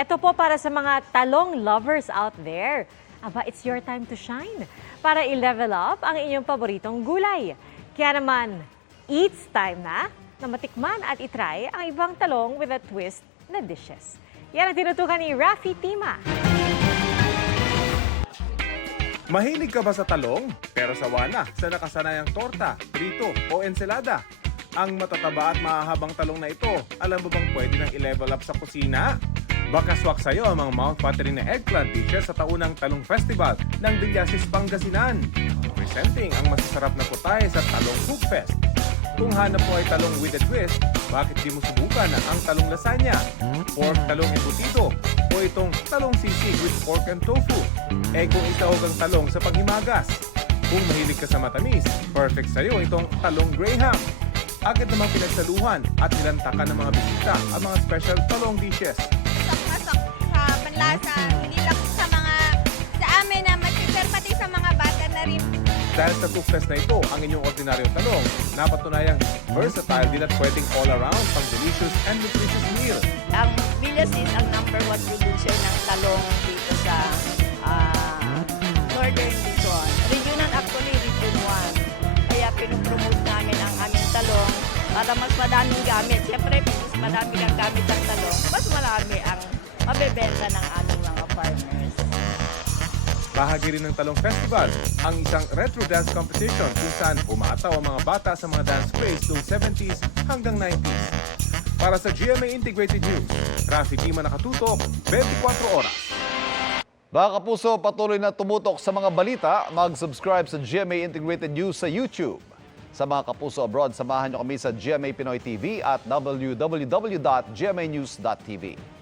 Ito po para sa mga talong lovers out there. Aba, it's your time to shine para i-level up ang inyong paboritong gulay. Kaya naman, it's time na matikman at itry ang ibang talong with a twist na dishes. Yan ang tinutukan ni Rafi Tima. Mahilig ka ba sa talong? Pero sawa na sa nakasanayang torta, prito o ensalada. Ang matataba at mahahabang talong na ito, alam mo bang pwede nang i-level up sa kusina? Baka swak sa'yo ang mga mouth-watering na eggplant dishes sa taunang Talong Festival ng Villasis, Pangasinan. Presenting ang masasarap na putahe sa Talong Food Fest. Kung hanap mo ay talong with a twist, bakit di mo subukan ang talong lasagna, pork talong embutido, o itong talong sisig with pork and tofu? Kung isahog ang talong sa paghimagas. Kung mahilig ka sa matamis, perfect sa'yo itong talong graham. Agad namang pinagsaluhan at nilantakan ng mga bisita ang mga special talong dishes. Pasok sa panlasa, hindi lang sa amin na mag-share, pati sa mga bata na rin. Dahil sa toothpaste na ito, ang inyong ordinaryong talong, napatunayang versatile din at pwedeng all around pang delicious and nutritious meal. Ang Villasis ang #1 producer ng talong dito sa Northern Luzon. Regional, actually Region 1. Kaya pinupromote namin ang aming talong para mas madaming gamit. Siyempre, mas madami kang gamit ang talong, mas marami ang mabebenta ng aming mga farmers. Bahagi rin ng Talong Festival ang isang retro dance competition kung saan umataw ang mga bata sa mga dance craze noong 70s hanggang 90s. Para sa GMA Integrated News, Rafi Tima nakatutok, 24 oras. Mga kapuso, patuloy na tumutok sa mga balita, mag-subscribe sa GMA Integrated News sa YouTube. Sa mga kapuso abroad, samahan niyo kami sa GMA Pinoy TV at www.gmanews.tv.